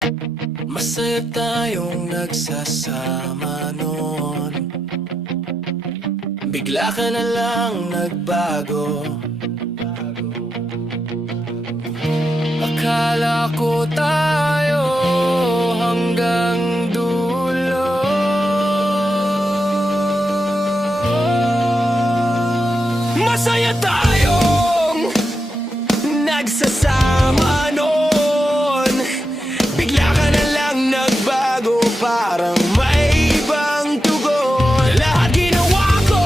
Masaya tayong nagsasama noon. Bigla ka na lang nagbago. Akala ko tayo hanggang dulo. Masaya tayong nagsasama noon. Bigla ka na lang nagbago, parang may ibang tugon. Lahat ginawa ko,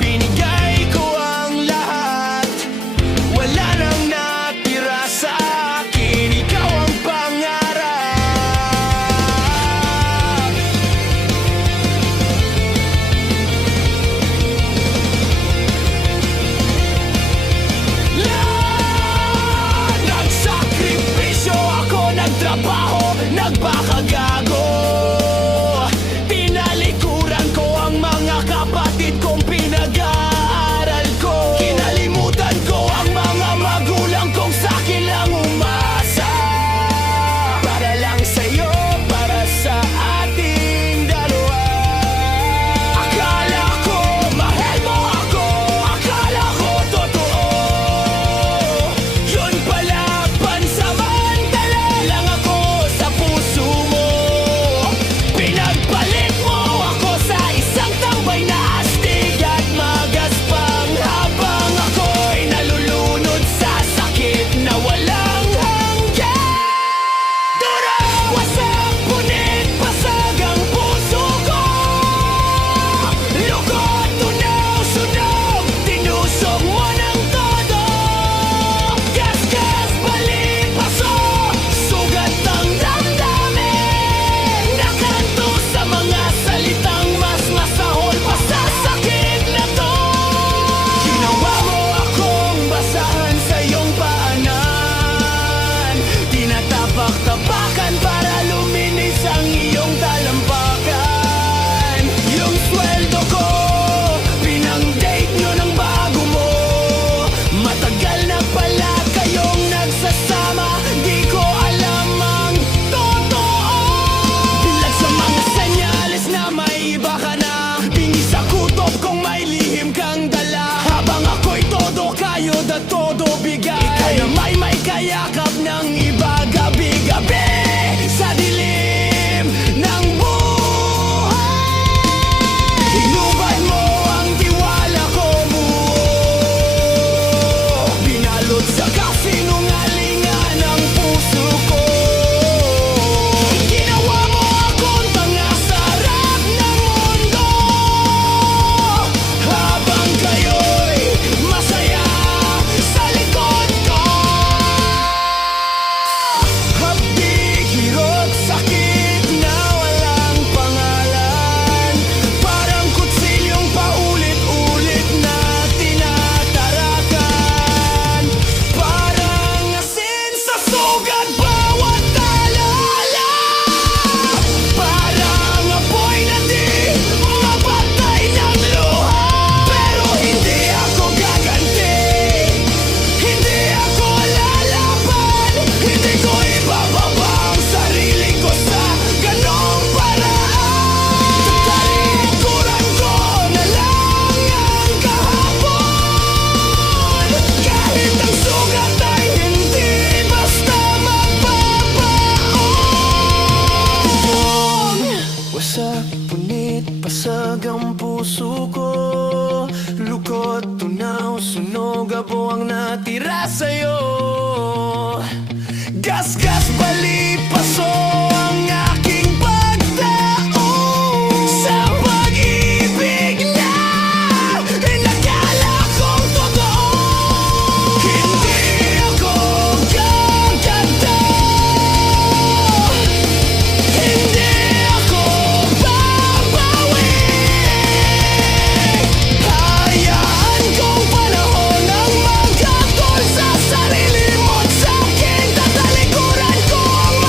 binigay ko ang lahat. Wala nang natira sa akin, ikaw ang pangarap. Nagsakripisyo ako, nagtrabaho, nagbakagago. Tinalikuran ko ang mga kapatid kong pinag-aaral ko. Kinalimutan ko ang mga magulang kong sa'kin lang umasa. Para lang sa'yo, para sa ating dalawa. Akala ko mahal mo ako, akala ko totoo. Yun pala, pansamantala lang ako sa puso mo. Pinagpalit mo ako sa isang tambay na astig at magaspang. Habang ako'y nalulunod sa sakit na walang hanggan. Durog, wasak, punit, pasag ang puso ko. Lukot, tunaw, sunog, tinusok mo ng todo. Gasgas, balik, paso, sugat ang damdamin. Nakanto sa mga salitang mas masahol pa sa sakit na to. Ginawa mo akong basahan sa iyong paanan. Tinatapak-tapakan para luminis ang iyong talampakan. Yung sweldo ko, pinang-date nyo ng bago mo. Matagal na pala kayong nagsasama, di ko alam ang totoo. Bilag sa mga senyales na may iba ka na. Bingi sa kutob kung may lihim kang dala. Habang ako'y todo kayod at todo bigay. Ikaw na may kayakap ng iba. Gabi-gabi sa dilim ng buhay. Hinubad mo ang tiwala ko buo. Binalot sa kasinungalingan ang puso ko. Ginawa mo akong tanga sa harap ng mundo. Habang kayo'y masaya sa likod ko. Hapdik, hirot, sakit na walang pangalan. Parang kutsilyong paulit-ulit na tinatarakan. Parang asin sa sugat bawat alaala. Parang apoy na di mapatay ng luha. Pero hindi ako gaganti, hindi ako lalaban. Hindi ko ibababa ang sarili ko sa ganong paraan. Talikuran ko na lang ang kahapon. Kahit ang sugat ay hindi basta magbabaon. Wasak, punit, pasag ang puso ko. Lukot, tunaw, sunog, abo ang natira sa'yo. Gasgas, bali, paso ang aking pagtao sa pag-ibig na inakala kong totoo. Hindi ako gaganda, hindi ako babawi. Hayaan kong panahon ang maghatol sa sarili mo't sa akin. Tatalikuran ko ang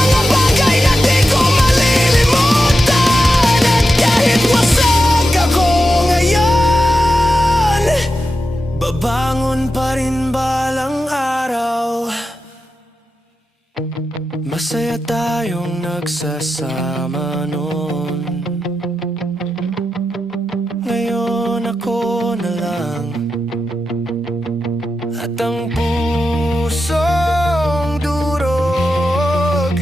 Masaya tayong nagsasama noon. Ngayon ako na lang, at ang pusong durog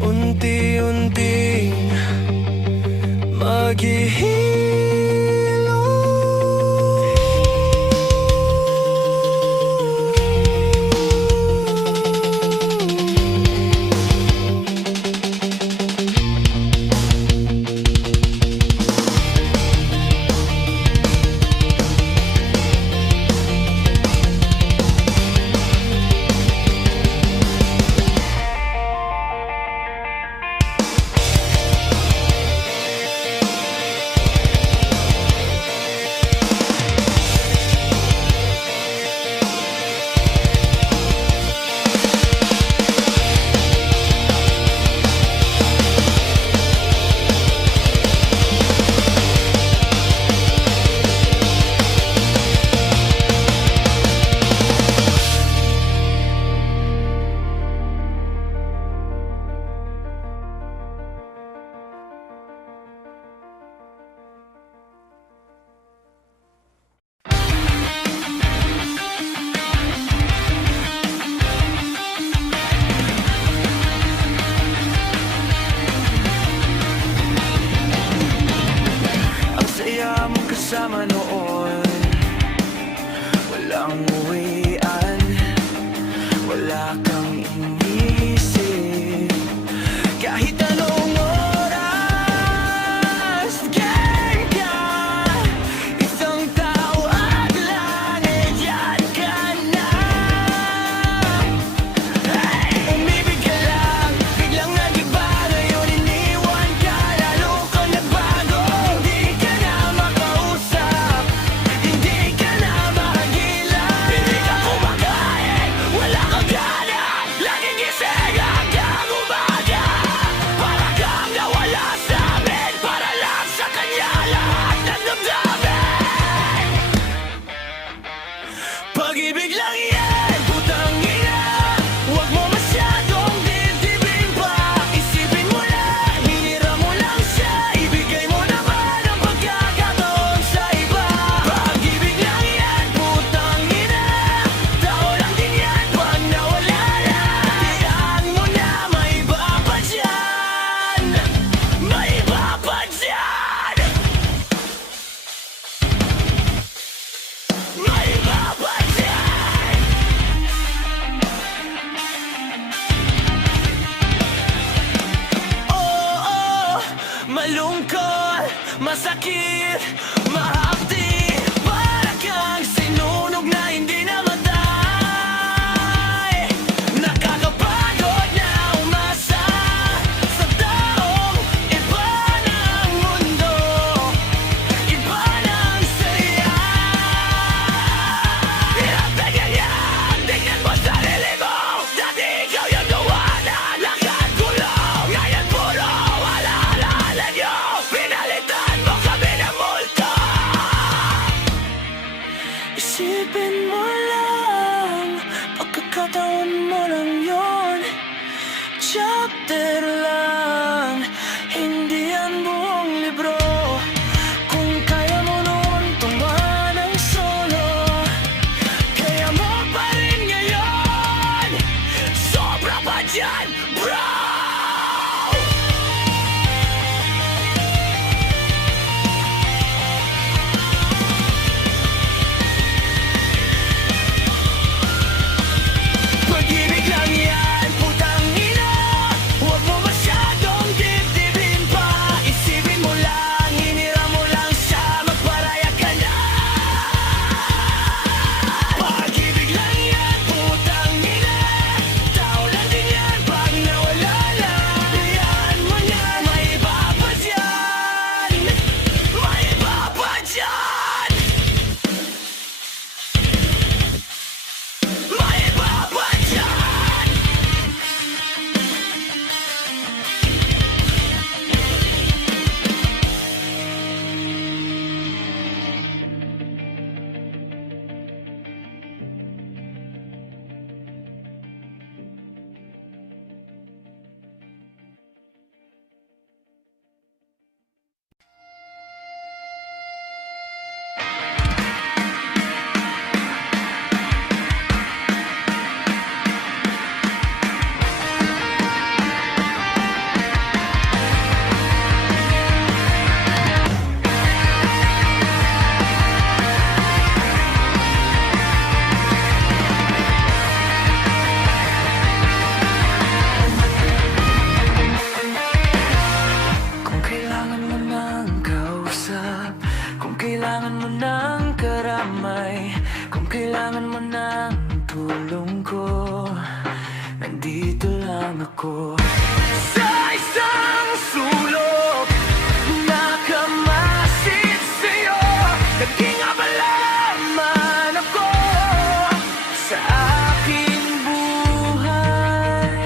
unti-unting maghihilom. Kasama noon, walang uwian, wala kang inisip. Kahit anong oras, ganyan ka, isang tao at langit, yan ka na. Hey! Umibig ka lang, biglang nag-iba, ngayon iniwan ka, lalo kang nagbago. Hindi ka na makausap, hindi ka na mahagila, hindi ka kumakain, wala kang gana, laging gising hanggang umaga. Para kang nawala sa amin, para lang sa kanya lahat ng damdamin. Pag-ibig lang yan, putang ina, huwag mo masyadong dibdibin pa. Isipin mo lang, hinira mo lang siya, ibigay mo naman ang pagkakataon sa iba. Pag-ibig lang yan, putang ina, tao lang din yan pag nawala na. Tiyaan mo na, may iba pa dyan, may iba pa dyan, may iba pa dyan. Oo, malungkot, masakit, mahapdi, para kang sinunog na hindi namatay. Nakakapagod na umasa sa taong iba ng mundo, iba ng saya. Hirap na ganyan, tingnan mo sa sarili mo. Dati ikaw yung gawa na lahat gulong, ngayon puro alaala nyo. Pinalitan mo kami ng multo. Isipin mo lang, pagkakataon mo lang yun. Chapter lang, hindi yan buong libro. Kung kaya mo noon tumahan ng solo, kaya mo pa rin ngayon. Sobra pa dyan, bro! Pag-ibig lang yan, putang ina, huwag mo masyadong dibdibin pa. Isipin mo lang, hinira mo lang siya, magparaya ka na. Pag-ibig lang yan, putang ina, tao lang din yan pag nawala ako sa isang sulok. Nakamasid sa'yo, naging abala man ako sa aking buhay,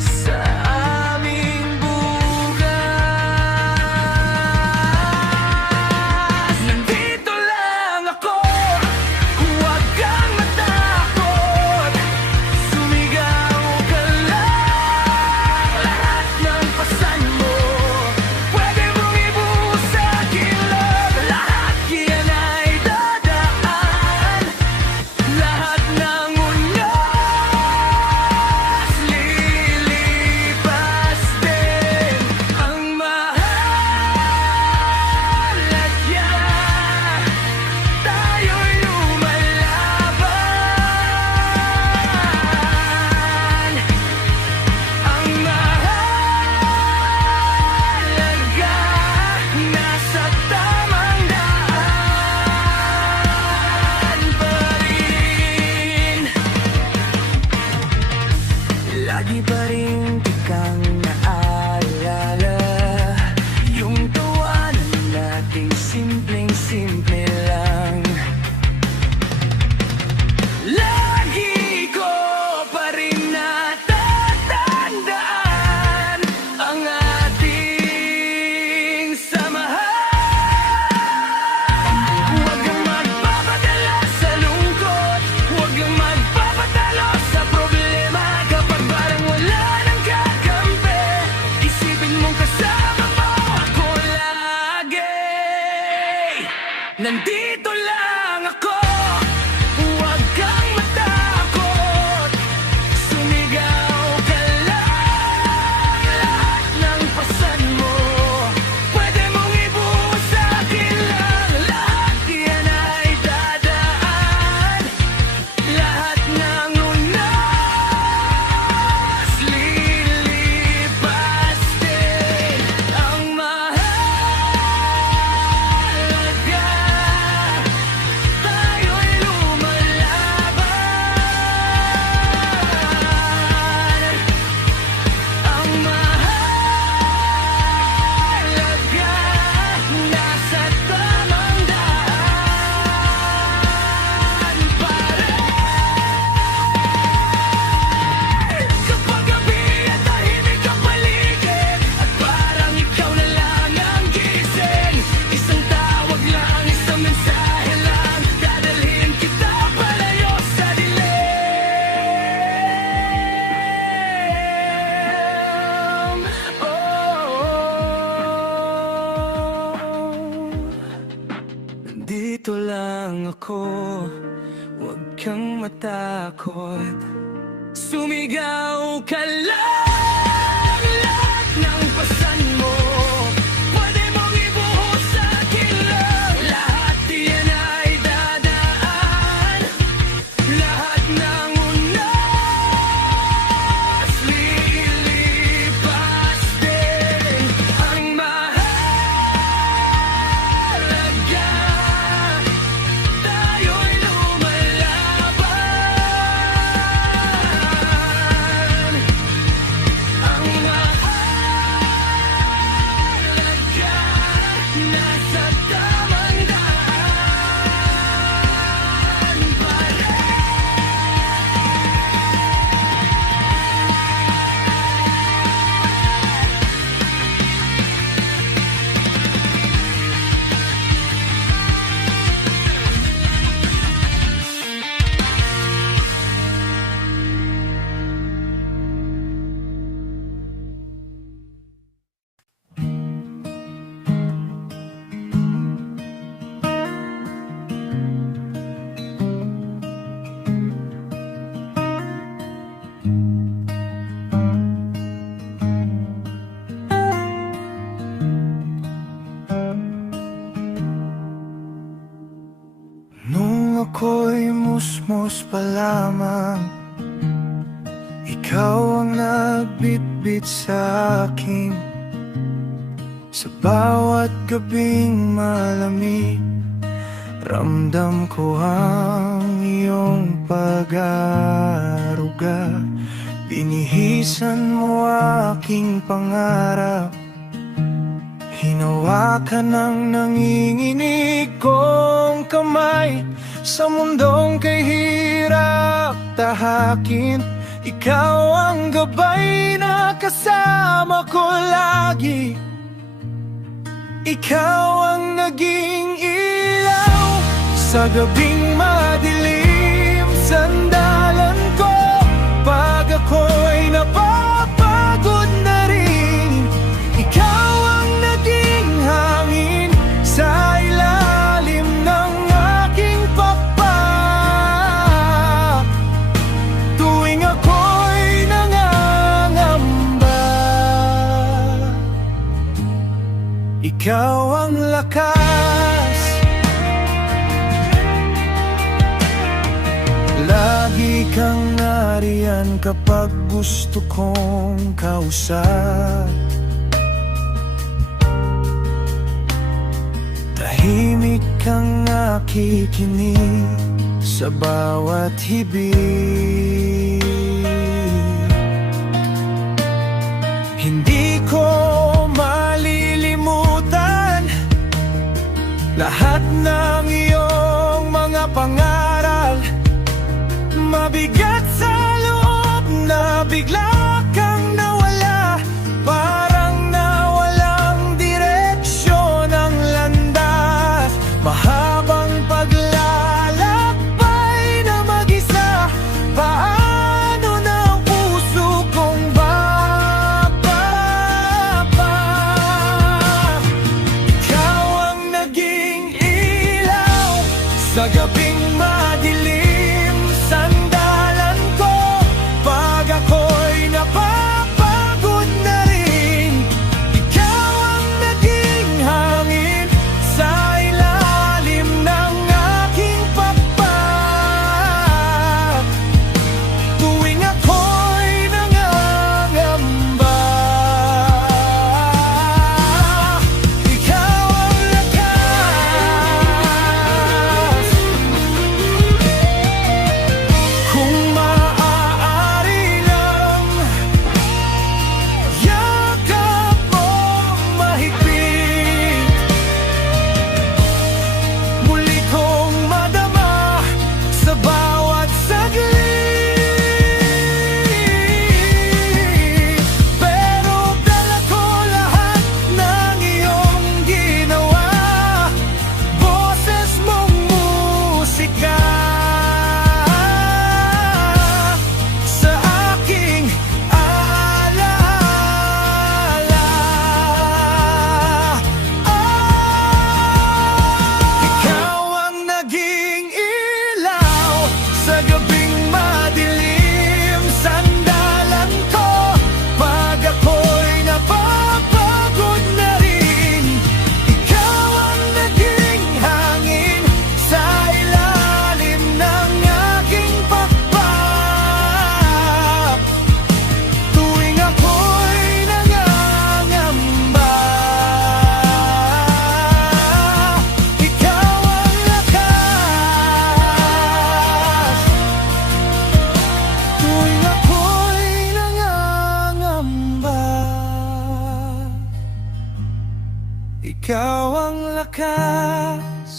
sa aming bukas. Nandito lang ako, huwag kang matakot. Sumigaw ka lang, lahat ng pasan mo pwede mong ibuhos sa aking loob. Lahat yan ay dadaan, lahat ng unyas lilipas din. Ang mahalaga, tayo'y lumalaban. Ang mahalaga, nasa tamang daan pa rin. Lagi pa rin kitang naalala, yung tawanan nating simpleng-simple lang. Lagi ko pa rin natatandaan ang ating samahan. Huwag kang magpapadala sa lungkot, huwag kang magpapatalo sa problema. Kapag parang wala nang kakampi, isipin mong kasama mo ako lagi. Nandito lang ako, huwag kang matakot. Sumigaw ka lang, lahat ng pasan mo pwede mong ibuhos sa akin lang. Lahat yan ay dadaan, lahat ng unas lilipas din. Ang mahalaga, tayo'y lumalaban. Ang mahalaga, nasa tamang daan pa rin. Kapag gabi at tahimik ang paligid, at parang ikaw na lang ang gising, isang tawag lang, isang mensahe lang, dadalhin kita palayo sa dilim. Nandito lang ako, huwag kang matakot. Sumigaw ka lang, lahat ng pasan mo pwede mong ibuhos sa akin lang. Lahat yan ay dadaan, lahat ng unas lilipas din. Ang mahalaga, tayo'y lumalaban. Ang mahalaga, nasa tamang daan pa rin. Nung ako'y musmos pa lamang, ikaw ang nagbitbit sa akin. Sa bawat gabing malamig, ramdam ko ang iyong pag-aaruga. Binihisan mo aking pangarap, hinawakan ng nanginginig kong kamay. Sa mundong kay hirap tahakin, ikaw ang gabay na kasama ko lagi. Ikaw ang naging ilaw sa gabing madilim. Sandalan ko pag ako'y napapagod na rin. Ikaw ang naging hangin sa ilalim ng aking pakpak. Tuwing ako'y nangangamba, ikaw ang lakas. Lagi kang nariyan kapag gusto kong kausap. Tahimik kang nakikinig sa bawat hibig. Hindi ko malilimutan lahat ng iyong mga pangaral. Mabigat sa loob na bigla kang nawala, parang nawalang direksyon ang landas. Mahabang paglalakbay na mag-isa, paano na ang puso kong bababa? Ikaw ang naging ilaw sa gabing madilim. Sandalan ko pag ako'y napapagod na rin. Ikaw ang naging hangin sa ilalim ng aking pakpak. Tuwing ako'y nangangamba, ikaw ang lakas. Kung maaari lang, yakap mo mahigpit. Muli kong madama sa bawat saglit. Pero dala ko lahat ng iyong ginawa, boses mong musika sa aking alaala. Ikaw ang naging ilaw sa gabing madilim. Sandalan ko pag ako'y napapagod na rin. Ikaw ang naging hangin sa ilalim ng aking pakpak. Tuwing ako'y nangangamba, ikaw ang lakas. Tuwing ako'y nangangamba, ikaw ang lakas.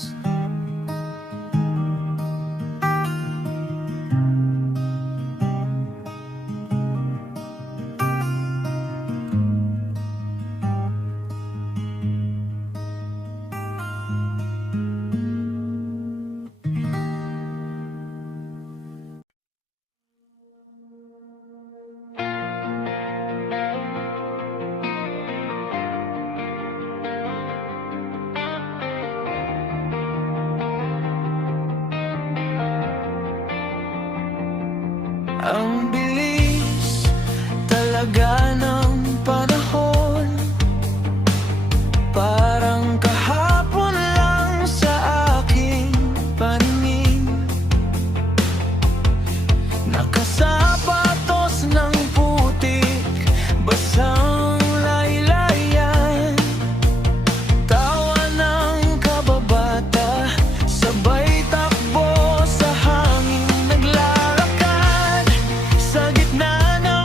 Ang bilis talaga ng panahon, parang kahapon lang sa aking paningin. Nakasapatos ng putik, basang laylayan, tawa ng kababata, sabay takbo sa hangin. Naglalakad sa gitna ng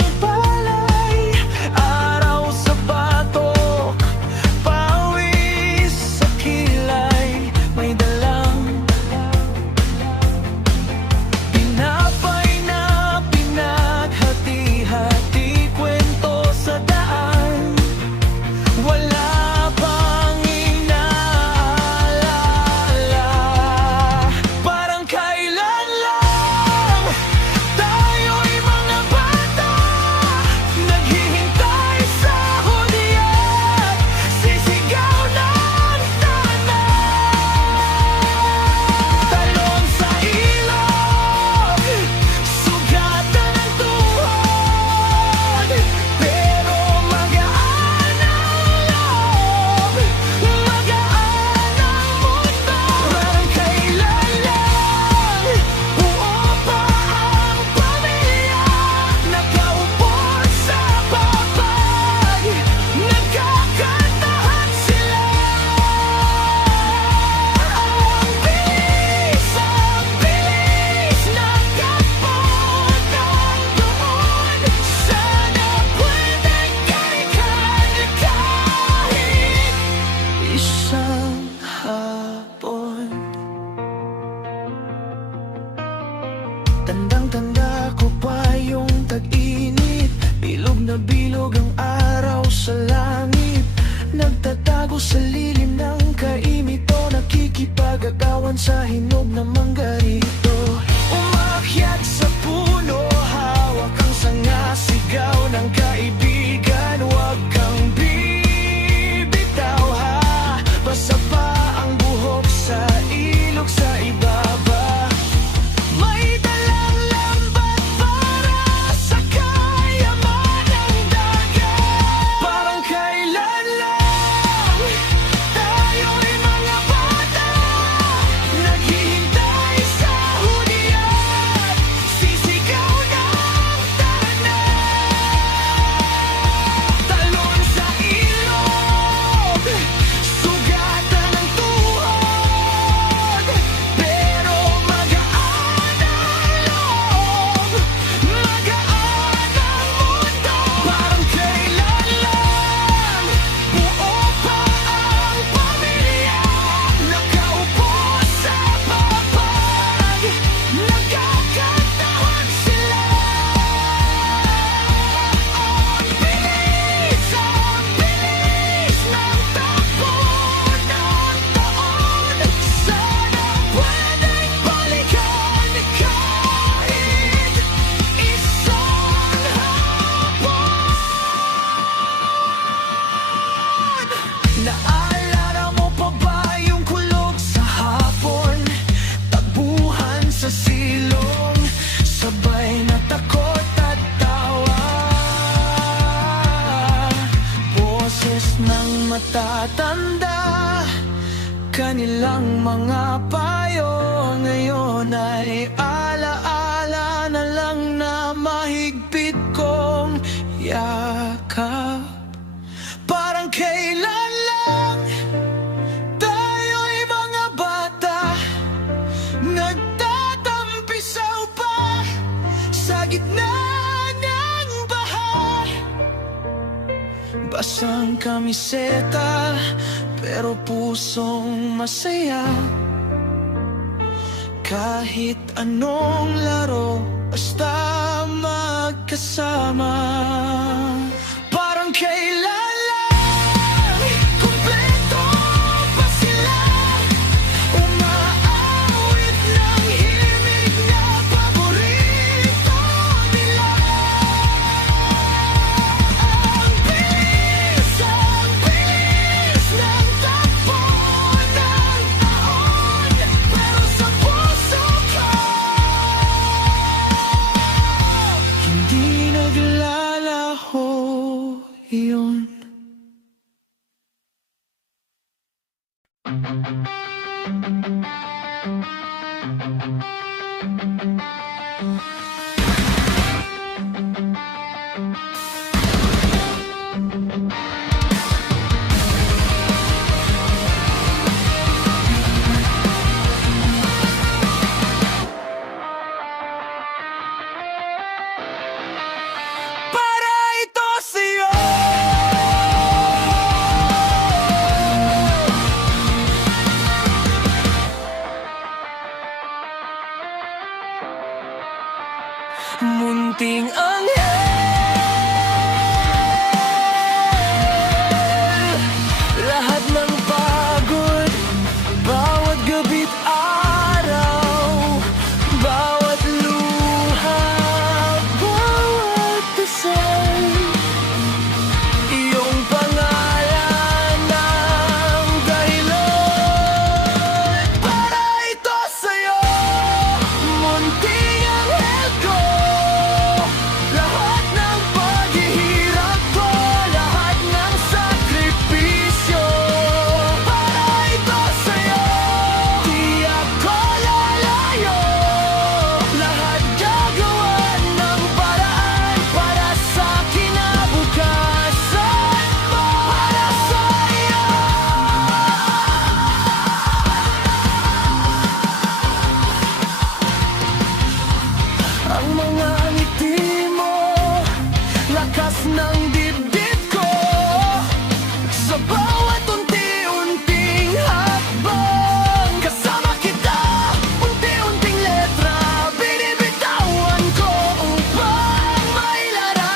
na bilog ang araw sa langit, nagtatago sa lilim ng kaimito, nakikipag-agawan sa hinog ng manggarito. Umakyat sa puno, hawak ang sanga, sigaw ng kaibigan. Huwag kang bibitaw ha, basa pa ang buhok sa ilog sa ibaba. May dalang lambat para sa kayaman ng dagat. Parang kailan lang tayo'y mga bata, naghihintay sa hulihan, sisigaw ng tara na. Talon sa ilog, sugatan ng tuhod, pero magaan ang loob, magaan ang mundo. Parang kailan lang buo pa ang pamilya, nakaupo sa papag, nagkakantahan sila. Ang bilis ng takbo ng taon, sana pwedeng balikan kahit isang hapon. Naalala mo pa ba yung kulog sa hapon? Tagbuhan sa silong, sabay na takot at tawa. Boses ng matatanda, kanilang mga payo, ngayon ay alaala na lang na mahigpit kong yakap. Parang kailan lang tayo'y mga bata, nagtatampisaw pa sa gitna ng baha. Basang kamiseta, pero pusong masaya. Kahit anong laro, basta magkasama. Parang kailan lang kumpleto pa sila, umaawit ng himig na paborito nila. Ang bilis ng takbo ng taon, pero sa puso ko hindi naglalaho yun. Para ito sa'yo, munting anghel, lahat ng pagod, bawat gabi't araw, bawat luha, bawat dasal, iyong pangalan ang dahilan. Para ito sa'yo, munting anghel ko, lahat ng paghihirap ko, lahat ng sakripisyo. Para ito sa'yo, di ako lalayo, lahat gagawan ng paraan para sa kinabukasan mo. Para sa'yo, ang mga ngiti mo, lakas ng dibdib ko, sa bawat unti-unting hakbang. Kasama kita, unti-unting letra, binibitawan ko upang mailaran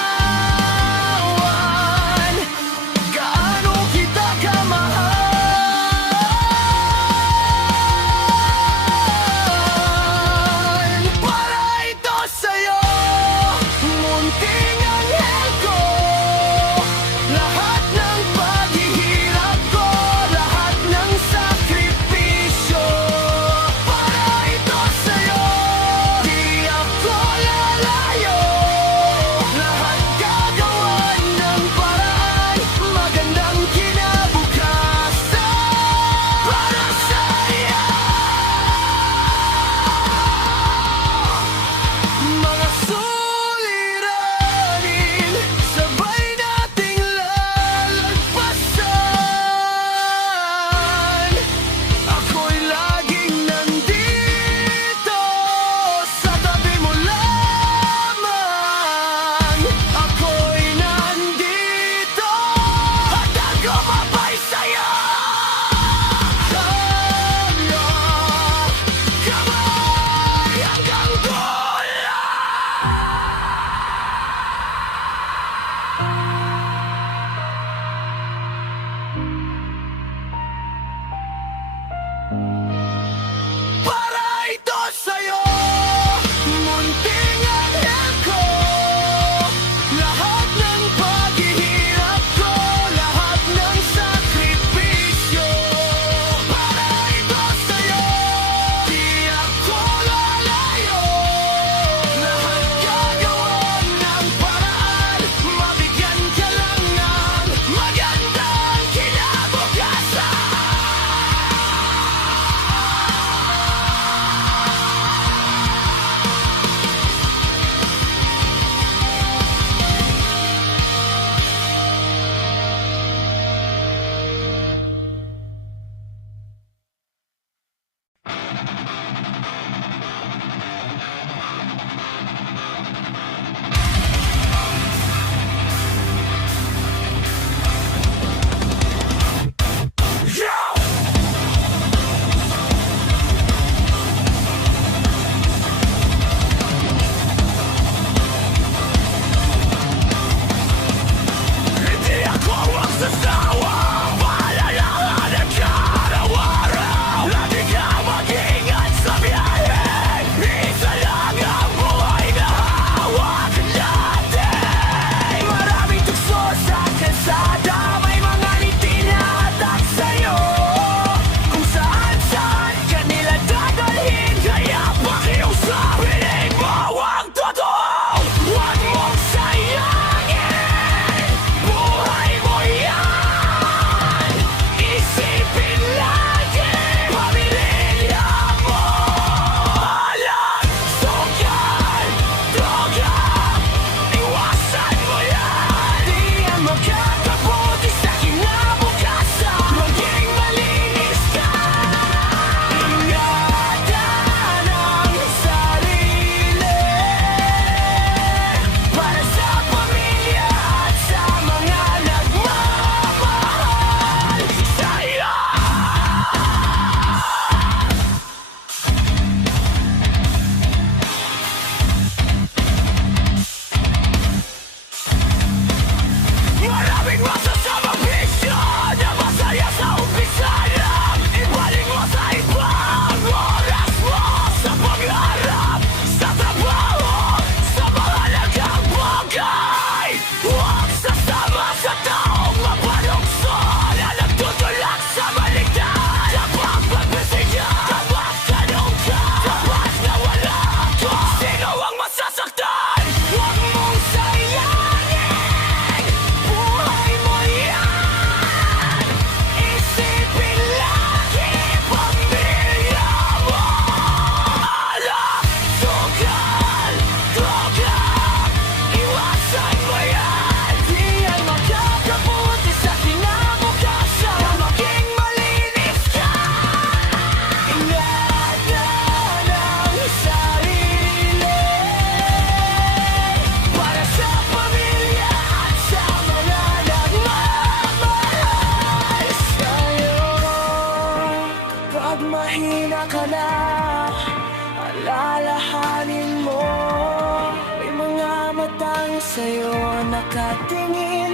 sa'yo nakatingin,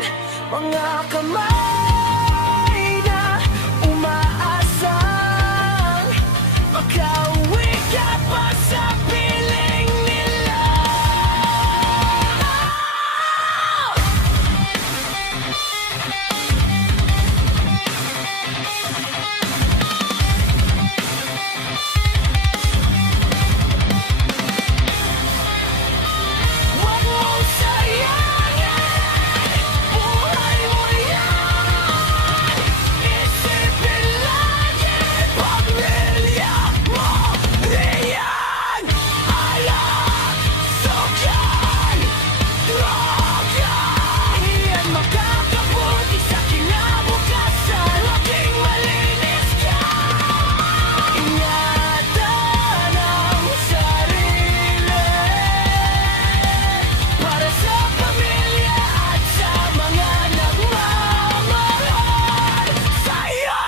mga kamay na umaasang makauwi ka pa sa piling nila. Huwag mong sayangin buhay mo yan. Isipin lagi pamilya mo riyan. Alak, sukan, droga, iyan makakabuti sa kinabukasan. Maging malinis ka, ingatan ang sarili para sa pamilya at sa mga nagmamahal sa'yo.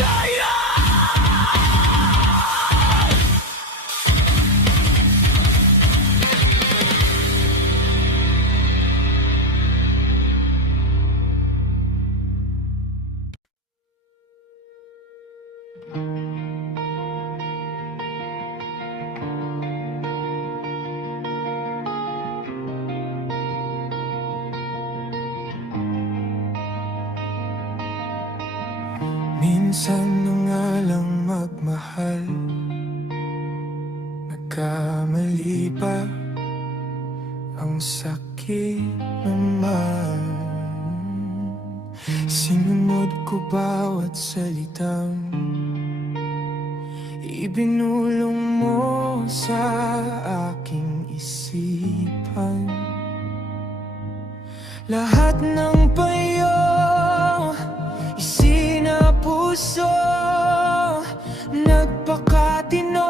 Sa'yo. Minsan na nga lang magmahal, nagkamali pa, ang sakit naman. Sinunod ko bawat salitang ibinulong mo sa aking isipan. Lahat ng payo isinapuso, nagpakatino,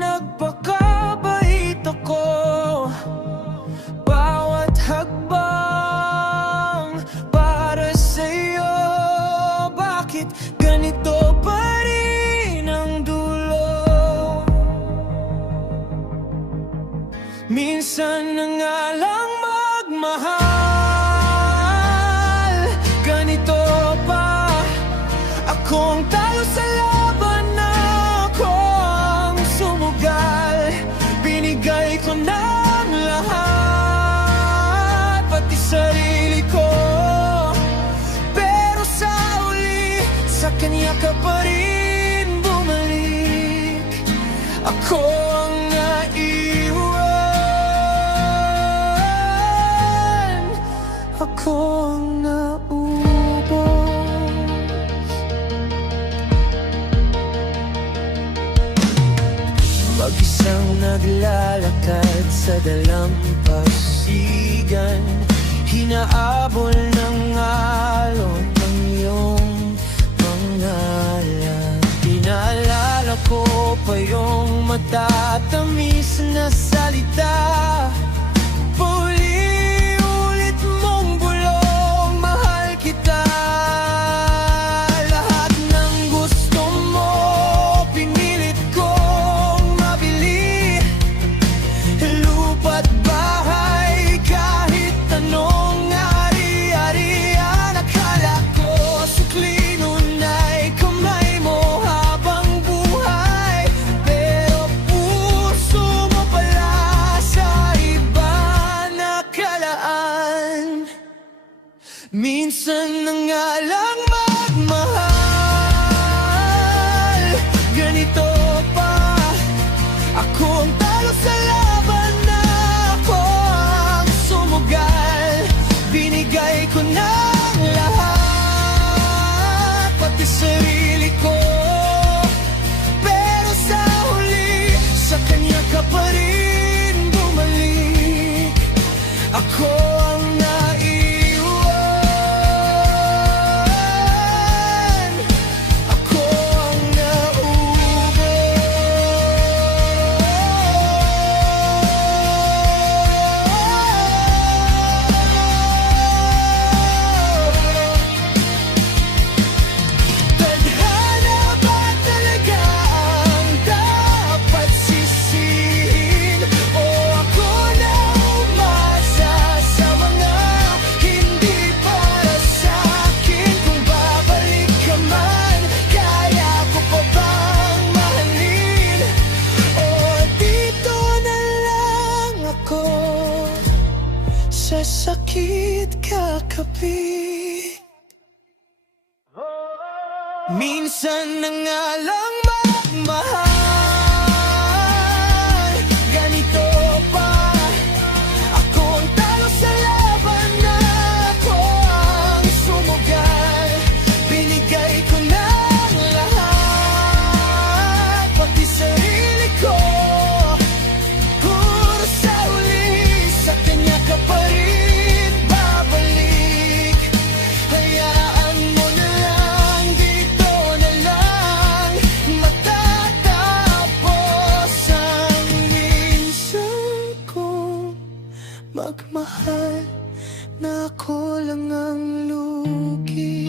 nagpakabait ako. Bawat hakbang para sa'yo, bakit ganito pa rin ang dulo? Minsan na nga lang magmahal, ganito pa. Akong talo sa laban na ako ang sumugal. Binigay ko ng lahat, pati sarili ko. Pero sa uli, sa kanya ka pa rin bumalik. Ako ang naiwan, ako ang naubos. Mag-isang naglalakad sa dalampasigan, hinaabol ng alon ng iyong pangalan. Pinaalala ko pa yung matatamis na salita, pauli-ulit mong bulong, mahal kita. Lahat ng gusto mo, pinilit kong mabili, lupa't bahay, kahit anong ari-arian. Akala ko sukli nun ay kamay mo habang buhay, pero puso mo pala sa iba nakalaan. Minsan na nga lang magmahal, ganito pa. Ako ang talo sa laban na ako ang sumugal. Binigay ko ng lahat, pati sarili ko. Pero sa huli, sa kanya ka pa rin bumalik. Ako ang naiwan, ako ang naubos. kahit kakapi. Minsan na nga lang magmahal, ganito pa. Ako ang talo sa laban na ako ang sumugal. Binigay ko ng lahat, pati sarili ko. Puro sa huli, sa kanya ka pa rin babalik. Hayaan mo na lang, dito na lang matatapos ang minsan kong magmahal, na ako lang ang lugi.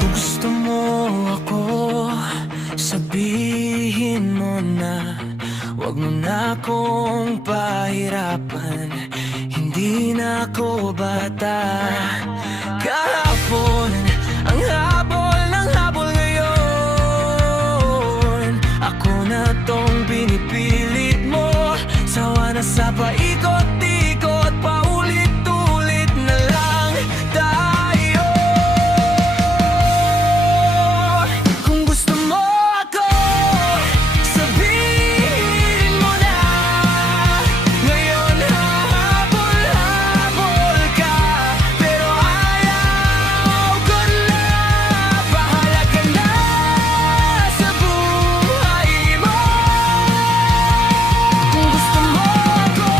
Kung gusto mo ako, sabihin mo na. Huwag mo na akong pahirapan, hindi na ako bata. Kahapon, ang habol ng habol ngayon. Ako na tong pinipilit mo, sawa na sa paikot-ikot, paulit-ulit na lang tayo. Kung gusto mo ako, sabihin mo na. Ngayon hahabol-habol ka, pero ayaw ko na. Bahala ka na sa buhay mo. Kung gusto mo ako,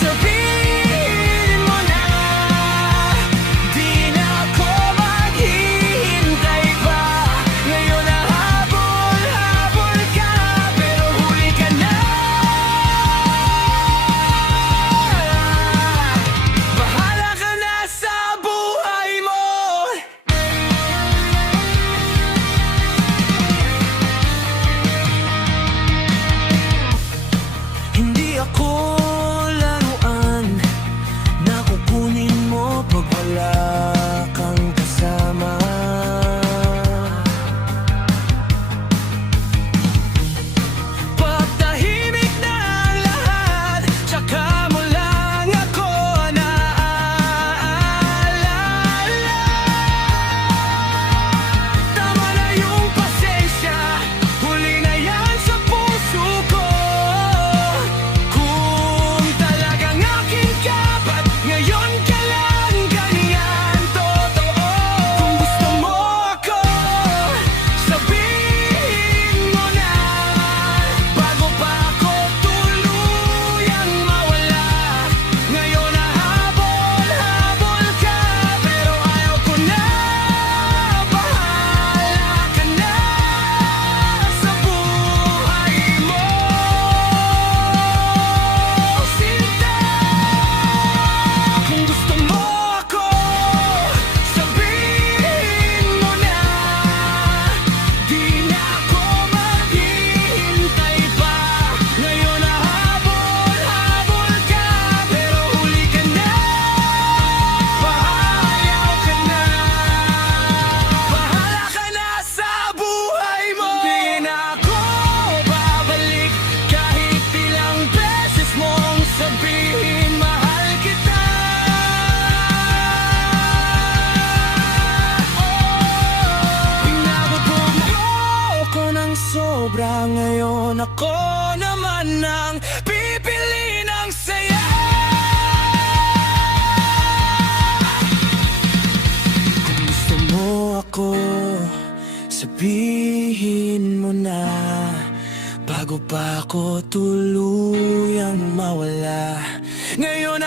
sabihin mo na. Di na ako maghihintay pa. Ngayon hahabol-habol ka, pero huli ka na. Bahala ka na sa buhay mo. Hindi ako laruan na kukunin mo pag wala kang kasama. Pag tahimik na ang lahat, tsaka mo lang ako naaalala. Tama na yung pasensya, huli na yan sa puso ko. Kung talagang akin ka, ba't ngayon ka lang ganyan? Totoo. Kung gusto mo ako, sabihin mo na. Bago pa ako tuluyang mawala. Ngayon hahabol-habol ka, pero ayaw ko na. Bahala ka na sa buhay mo, sinta. Kung gusto mo ako, sabihin mo na. Di na ako maghihintay pa. Ngayon hahabol-habol ka, pero huli ka na. Bahala ka na. Bahala ka na sa buhay mo. Di na ako babalik, kahit ilang beses mong sabihin mahal kita. Pinagod mo ako ng sobra, ngayon ako naman ang pipili ng saya. Kung gusto mo ako, sabihin mo na. Bago pa ako tuluyang mawala. Ngayon